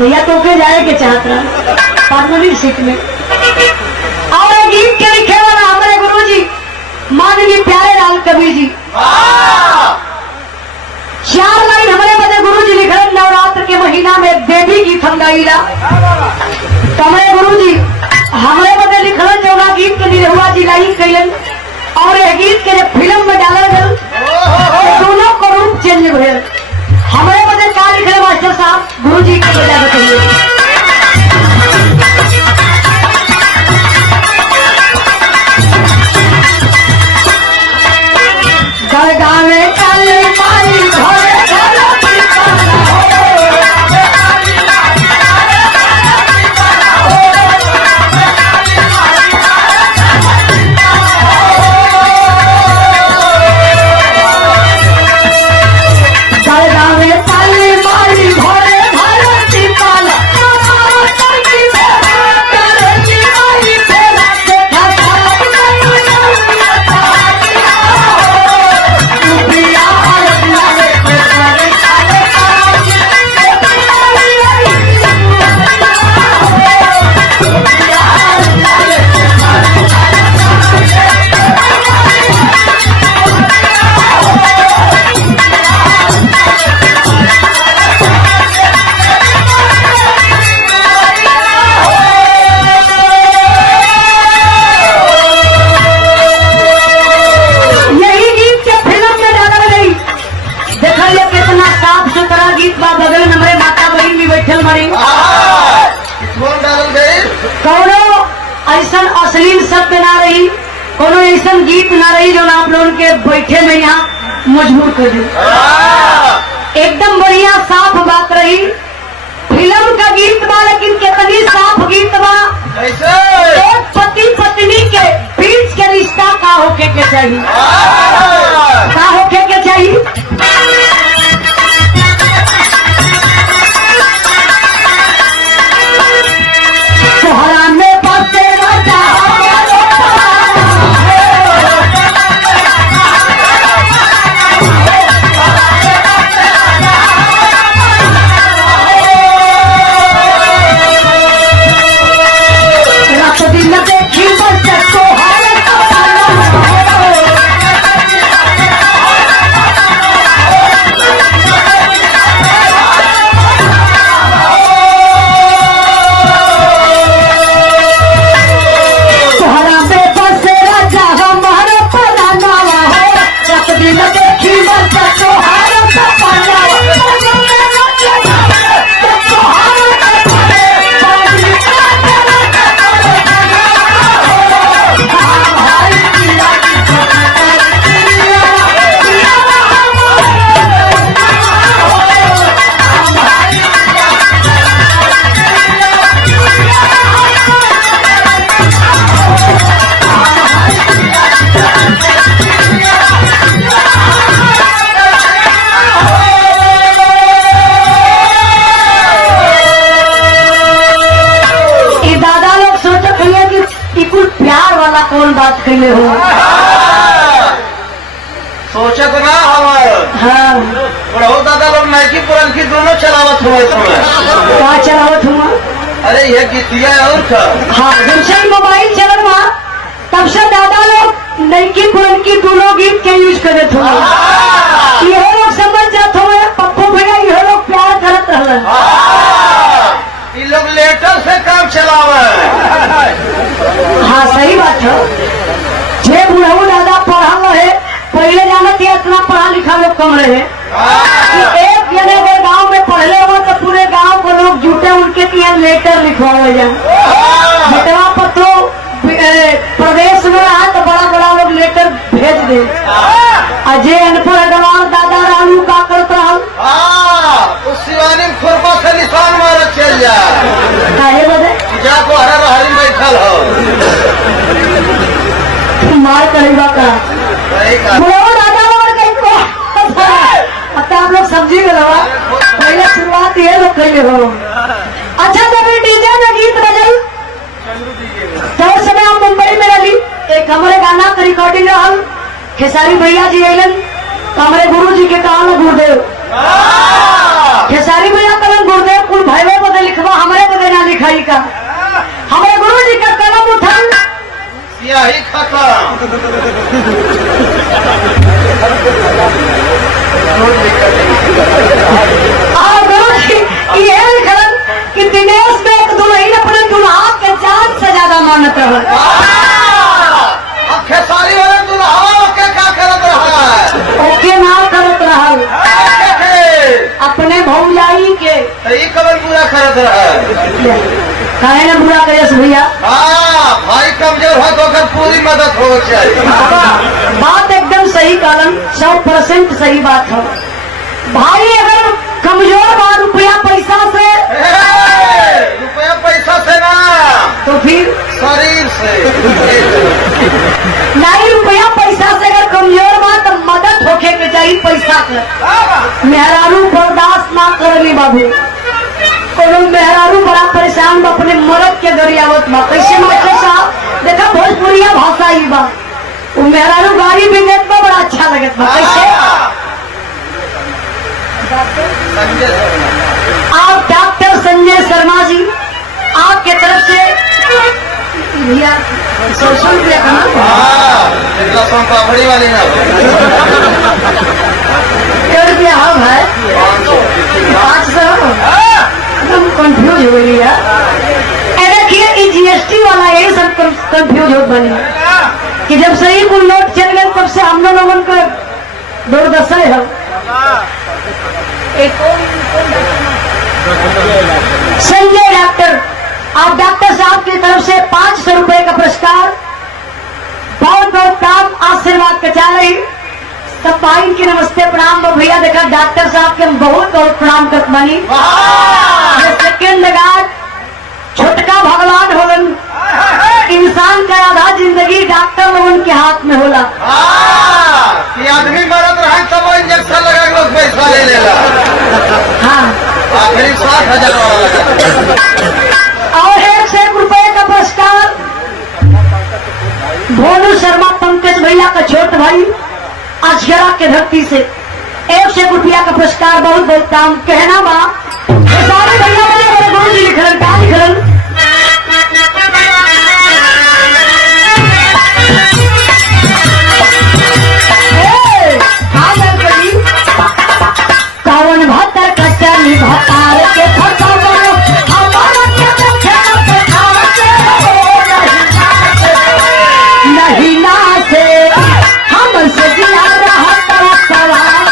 भैया तो के जाए के चाहत रहा पार्टनरी सीट में। और गीत के लिखे वाला हमारे गुरु जी माननीय प्यारे लाल कबीर जी। 4 लाइन हमारे बदे गुरु जी लिखे नवरात्र के महीना में देवी गीत हम गाइला। तो हमारे गुरु जी हमारे बदे लिखलन जो गीत के निरहुआ जी लाइन कैलन और ये गीत के फिल्म में डाला गल दोनों को रूप चेंज हुए। हमारे बदे क्या लिखे मास्टर साहब गुरु जी के बजाय बताइए। गावे काली माई घरे घरे अश्लील शब्द ना रही कोनो ऐसा गीत ना रही जो आप लोगों के बैठे में यहाँ मजबूर कर दे। एकदम बढ़िया साफ बात रही। फिल्म का गीत बा लेकिन कितनी साफ गीत बा। एक पति पत्नी के बीच के रिश्ता का होके के चाहिए का होके के चाहिए। तोहरा में बसे राजा दिन देखी बस कौन बात कैले हो सोचत ना हमारे। हाँ बहुत दादा लोग नाइकी पुरन की दोनों चलावत हुए क्या चलावत हुआ। अरे ये गीतिया और था। हाँ जब से मोबाइल चलन हुआ तब से दादा लोग नाइकी पुरन की दोनों गीत के यूज करे थे। ये लोग समझ जाते हुए पप्पू भैया ये लोग प्यार करत रहे। ये लोग लेटर से काम चलावे। हाँ सही बात है। जे बुढ़ऊ दादा पढ़ा रहे पहले जाना थी इतना पढ़ा लिखा लोग कम रहे कि एक जने के गांव में पढ़ले हो तो पूरे गांव को लोग जुटे उनके यहाँ लेटर लिखवावे जाए। बेटवा पत्रो प्रदेश में रहा तो बड़ा बड़ा लोग लेटर भेज दे। अजय अनपढ़ गवार दादा रानू का करता उस शिवानी खुरपा से निशान मार चल काहे बदे जाको हर हरी बैठल हो मार करेगा का दादा लोग कहीं को अब आप लोग सब्जी में लगा पहले शुरुआत ये लोग कहीं हो। अच्छा जब डीजे में गीत बजाई तो उस समय हम मुंबई में रही एक हमारे गाना का रिकॉर्डिंग रहा खेसारी भैया जी अलन तो हमारे गुरु जी के कहा गुरुदेव खेसारी भैया कलन गुरुदेव कुल भाई बदल लिख देखबा हमारे बदे ना लिखाई का हमारे गुरु जी का कलम उठल यही खत्म। और गुरु जी ये लिखल कि दिनेश में एक दुल्हन अपने दुल्हा के जान से ज्यादा मानत रह अब खेसारी वाले दुल्हा के क्या करत रहा है? ओके ना करत रहल अपने भौजाई के सही कबल पूरा करत रहा है। काहे ना बुरा करे भैया हाँ भाई कमजोर है तो अगर पूरी मदद हो चाहिए। बात एकदम सही कारण 100% सही बात है भाई अगर कमजोर बा रुपया पैसा से रुपया पैसा से ना तो फिर शरीर से नहीं रुपया पैसा से अगर कमजोर बा तो मदद होके के चाहिए पैसा के मेहरारू बर्दाश्त ना करली बाबू कोनो मेहरारू बड़ा परेशान बा अपने मर्द के गरियावत बा कैसे मास्टर साहब देखा भोजपुरिया भाषा ही बा वो मेहरारू गाड़ी भी देत बा बड़ा अच्छा लगत बा कैसे आप डॉक्टर संजय शर्मा जी आपके तरफ से भैया 100 रुपया का ना पापड़ी वाली ना क्या रुपया हाँ भाई 500 एकदम कंफ्यूज हो गई है देखिए ये जीएसटी वाला ये सब कंफ्यूज हो बनी कि जब सही कुल नोट चल गए तब से हम लोगों को दूरदर्शन है एक संजय डॉक्टर आप डॉक्टर साहब की तरफ से 500 रुपए का पुरस्कार बहुत बहुत प्रणाम आशीर्वाद का चाह रही सब भाई की नमस्ते प्रणाम भैया देखा डॉक्टर साहब के हम बहुत बहुत प्रणाम कर बनी सेकेंड गार्ड छोटका भगवान होलन इंसान का आधा जिंदगी डॉक्टर लोगन के हाथ में होला कि आदमी मरद रहे तब वो इंजेक्शन लगा के लोग पैसा ले लेला। हाँ आखिरी 60,000 वाला लगा। और 1 रुपए का पुरस्कार भोलू शर्मा पंकज भैया का छोट भाई अजगरा के धरती से 1 रुपया का पुरस्कार बहुत बहुत दाम कहना बा सारे भैया मेरे गुरु जी लिखलन क्या लिखलन कौन भतर कचनी भतार के नहीं ना से हम से जिया रहा सवाल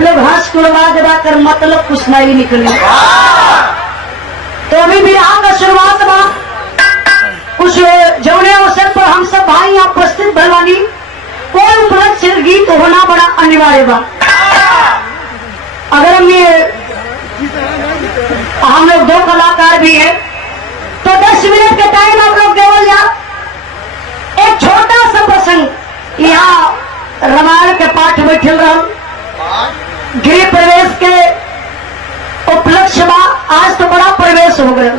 आप लोग हंस कुड़वा दबा कर मतलब कुछ नहीं निकले। तो अभी विराह का शुरुआत बा, कुछ जौने अवसर पर हम सब भाई यहाँ उपस्थित भरवानी, कोई उपलक्ष्य गीत होना बड़ा अनिवार्य बा। अगर हम लोग दो कलाकार भी हैं तो 10 मिनट के टाइम आप लोग केवल जा एक छोटा सा प्रसंग यहाँ रामायण के पाठ बैठल रहा, गृह प्रवेश के उपलक्ष्य बा। आज तो बड़ा प्रवेश हो गया,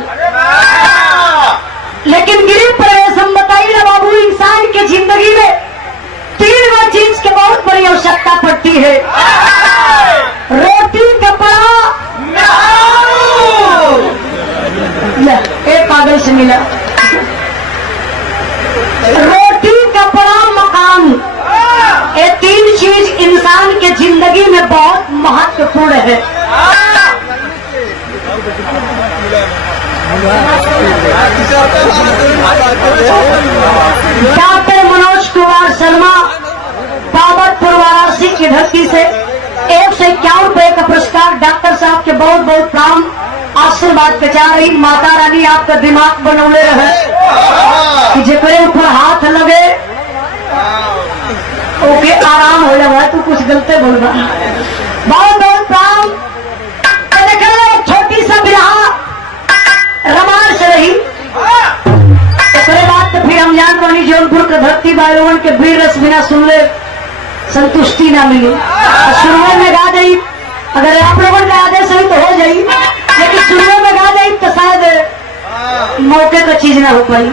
लेकिन गृह प्रवेश हम बताइए ना बाबू, इंसान के जिंदगी में 3 चीज की बहुत बड़ी आवश्यकता पड़ती है। रोटी, कपड़ा, एक पागल से मिला। रोटी, कपड़ा, मकान, ये 3 चीज इंसान के जिंदगी में बहुत महत्वपूर्ण है। डॉक्टर मनोज कुमार शर्मा, बाबरपुर वाराणसी की धरती से 151 रुपए का पुरस्कार। डॉक्टर साहब के बहुत बहुत प्राण आशीर्वाद के जा रही। माता रानी आपका दिमाग बनौले रहे कि जेकरे ऊपर हाथ लगे ओके आराम हो जाए। तू कुछ गलते बोल रहा, बहुत बहुत प्राण। एक छोटी सा विराह रामायण से रही, उसके बाद तो फिर हम जान पानी जौनपुर के धरती बायरोवन के वीर रस बिना सुनले संतुष्टि ना मिली। शुरू में गा जाई, अगर आप लोगों का आदेश है तो हो जाई, लेकिन शुरू में गा जाई तो शायद मौके का चीज ना हो पाई।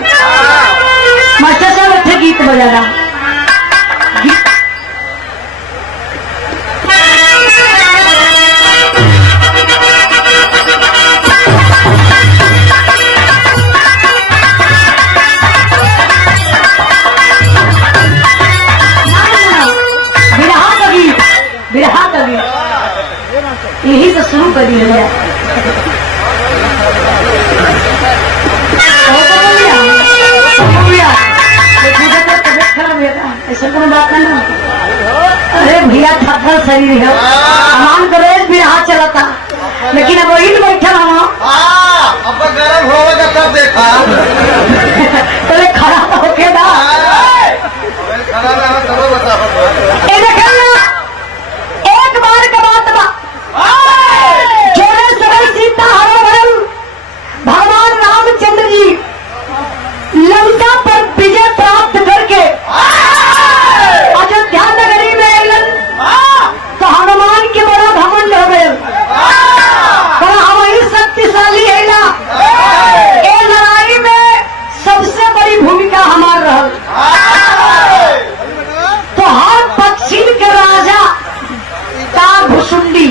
मास्टर साहब अच्छे गीत बजाना। विरहा का गीत यही तो शुरू करी है। ऐसा कोई बात नहीं। अरे भैया थकल शरीर है, मान करो विरहा चला था, लेकिन अब वही बैठा रहा अब गर्म होगा तब देखा। पहले खड़ा तो होके ना, खड़ा रहा तब बता। एक बार का बात बा, जोड़े सभी सीता हरो भरल भगवान रामचंद्र जी लंका पर विजय प्राप्त करके अयोध्या नगरी में आयलन तो हनुमान के बड़ा घमंड हो गए। हम ही शक्तिशाली है ना, ये लड़ाई में सबसे बड़ी भूमिका हमार रहल। तो हर पक्षी के राजा का भुसुंडी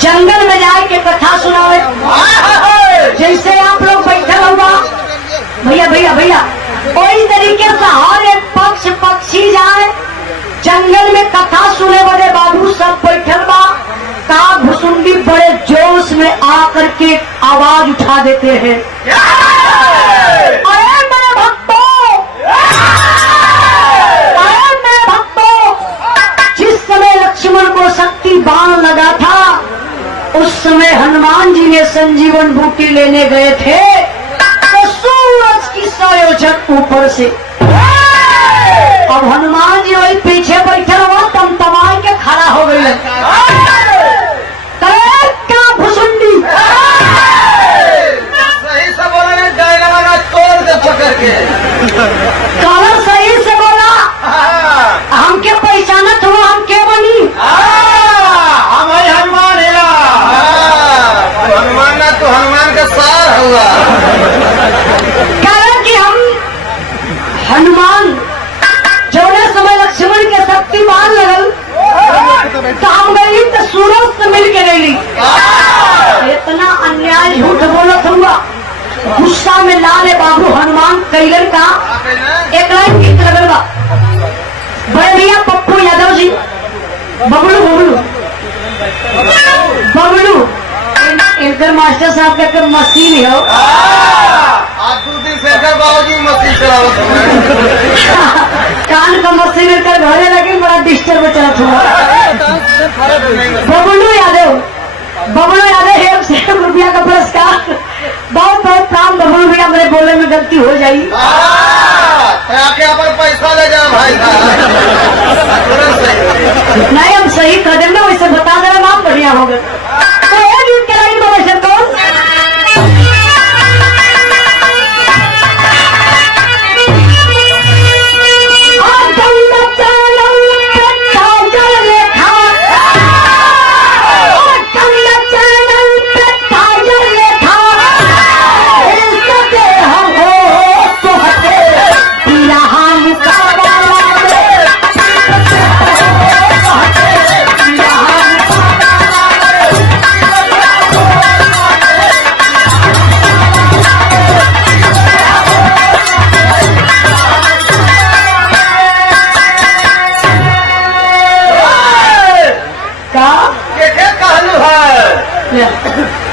जंगल में जाए के कथा सुनावे। जैसे आप लोग बैठे हुआ भैया भैया भैया, कोई तरीके से हर एक पक्षी जाए जंगल में कथा सुने वाले बाबू सब बैठल बा। का भुसुंडी बड़े जोश में आकर के आवाज उठा देते हैं, अरे मेरे भक्तों, अरे मेरे भक्तों, जिस समय लक्ष्मण को शक्ति बाण लगा था उस समय हनुमान जी ने संजीवन बूटी लेने गए थे तो सूरज की संयोजक ऊपर से। अब हनुमान जी वही पीछे बैठे हुआ तमतमाए के खड़ा हो गई। क्या भुसुंडी सही से बोला, डायलॉग तोड़ दे पकड़ के। कलर सही से बोला, हमके पहचानत हुआ, हम के बनी हम हनुमान है। हनुमान ना तो हनुमान का सार हुआ। कारण कि हम हनुमान जौने समय लक्ष्मण के शक्तिमान लगल तो हम गई तो सूरज से मिल के गई। इतना अन्याय झूठ बोलत हुआ, गुस्सा में लाले बाबू हनुमान कैलन का एक लाइन गीत लगल बा। बड़े भैया पप्पू यादव जी, बबलू बबलू बबलू इनकर मास्टर साहब का मशीन है। आज 2 दिन से बाबूजी मशीन चलावत कान का मस्ती मिलकर घरे लगे बड़ा डिस्टर्ब चला हुआ। बबलू यादव 1 रुपया का पुरस्कार। बहुत बहुत काम बबलू भैया, मेरे बोलने में गलती हो जाई। क्या पर पैसा ले जाओ भाई नहीं, हम सही कदम ना वैसे बता देना, नाम बढ़िया होगा। तो ये गीत के लाइन में वैसे कौन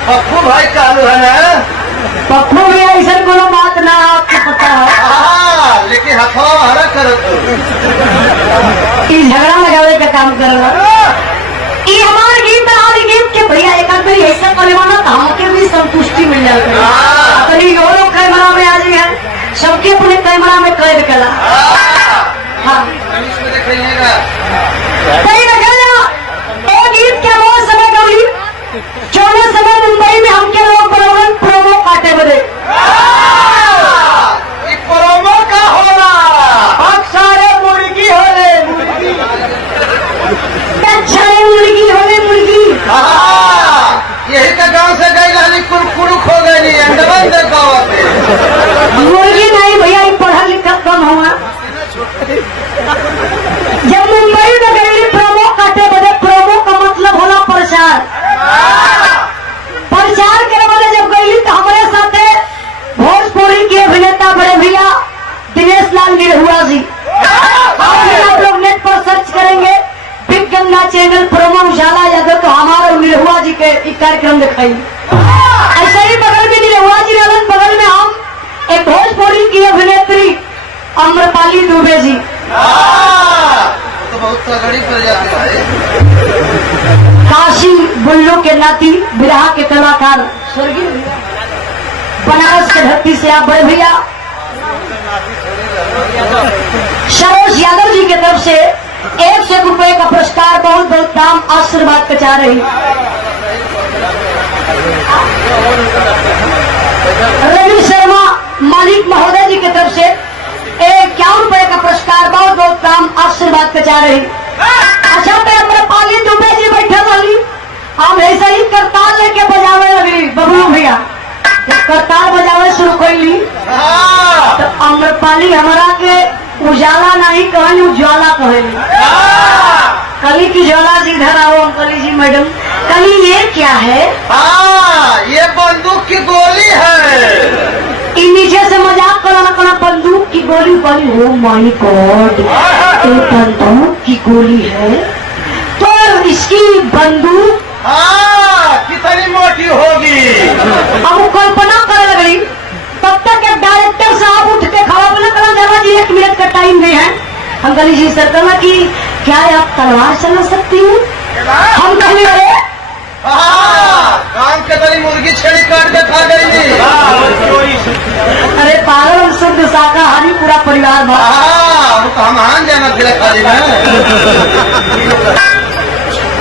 पप्पू भाई चालू है ना? पप्पू भी ऐसा कोनो बात ना आपको पता है, लेकिन हथवा हरा करो झगड़ा लगावे का काम करना। ये हमारे गीत आदि गीत के भैया एक आध बार ऐसा करवाना तो हमके भी संतुष्टि मिल जाती है। कभी लोग कैमरा में आ जाए, सबके अपने कैमरा में कैद करा। हाँ देखिएगा सही लगा। वो गीत क्या वो समय गौरी 14 समय मुंबई में हमके लोग बराबर प्रोमो काटे बदे। प्रोमो का होला सारे मुर्गी होले, मुर्गी होले मुर्गी। यही तो गांव से गई लाली कुरकुरु खो गई अंडवन दे गाँव से। मुर्गी नहीं भैया, पढ़ा लिखा कम हुआ। जब मुंबई में गई प्रोमो काटे बदे, प्रोमो का मतलब होला प्रचार। प्रचार करे वाले जब गई तो हमारे साथ भोजपुरी के अभिनेता बड़े भैया दिनेश लाल निरहुआ जी। आप लोग नेट पर सर्च करेंगे बिग गंगा चैनल प्रोमो उजाला यादव, तो हमारा निरहुआ जी के कार्यक्रम दिखाई। ऐसे ही बगल में निरहुआ जी रहन, बगल में हम एक भोजपुरी की अभिनेत्री अम्रपाली दुबे जी। तो बहुत तगड़ी प्रजाति है। काशी बुल्लू के नाती बिरहा के कलाकार स्वर्गीय बनारस के धरती से आप बड़े भैया सरोज यादव जी की तरफ से 100 रुपए का पुरस्कार, बहुत बहुत दाम आशीर्वाद पचा रही। रवि शर्मा मालिक महोदय जी की तरफ से 51 रुपए का पुरस्कार, बहुत बहुत दाम आशीर्वाद पचा रही। अच्छा पे अम्रपाली दुबे जी बैठे वाली, हम ऐसे ही करताल लेके बजावे लगी। बबलू भैया जब करताल बजावे शुरू कैली तो अम्रपाली हमारा के उजाला नहीं कहली, उज्ज्वला कहली। कली की ज्वाला जी इधर आओ अंकली जी मैडम। कली ये क्या है? ये बंदूक की गोली है। नीचे से मजाक करना बंदूक की गोली वाली। हो माय गॉड, बंदूक की गोली है तो इसकी बंदूक कितनी मोटी होगी? अब वो कल्पना करने लगी। तब तक एक डायरेक्टर साहब उठ के खड़ा बोला, कला जरा जी 1 मिनट का टाइम नहीं है। हम गली जी सर कहना कि क्या आप तलवार चला सकती हूँ? हम कहने लगे काम के तरी मुर्गी छेड़ी काट के खा गई। अरे पागल, हम शुद्ध शाकाहारी पूरा परिवार भा। हम आन जाना फिर खाली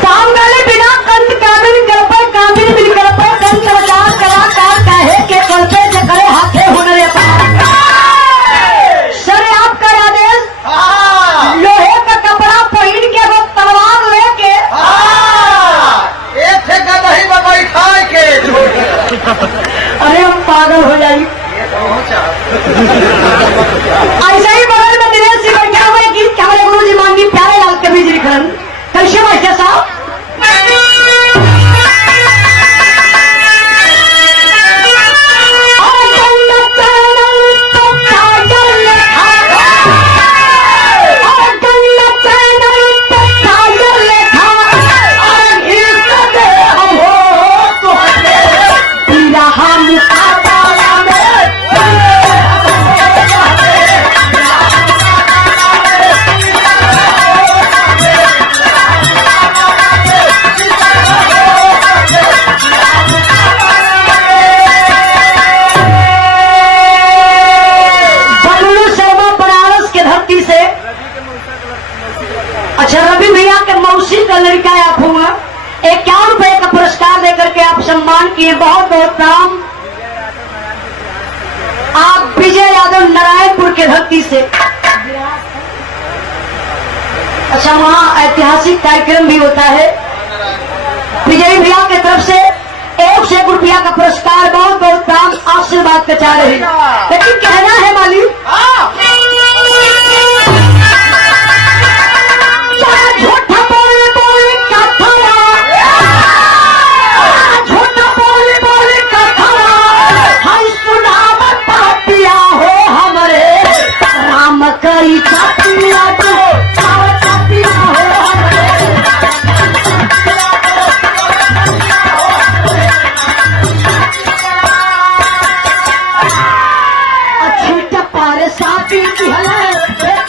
काम करने बिना कंत काबिल कर पर काबिल मिल कर पर कंत बचाव कलाकार कहे के करते से करे हाथे हुनरे पार। सर आपका आदेश लोहे का कपड़ा पहन के वो तलवार लेके एक थे गदही में बैठा के। अरे हम पागल हो जाएंगे। ऐसा ही बगल में दिनेश जी बैठे हुए गीत हमारे गुरु जी मांगी प्यारे लाल कवि जी लिखन। कैसे मास्टर साहब? हम सम्मान किए, बहुत बहुत नाम। आप विजय यादव नारायणपुर के धरती से। अच्छा, वहाँ ऐतिहासिक कार्यक्रम भी होता है। विजयी भैया की तरफ से 1 रुपया का पुरस्कार, बहुत बहुत नाम, आशीर्वाद का चाह रहे हैं। लेकिन कहना है मालिक, झूठा बोल बोल का थारा, झूठा बोल बोल का थारा, हाय सुनाव पापिया हो हमरे राम कई छातिया तो छातिया हो हमरे। अच्छी टपार साथी की है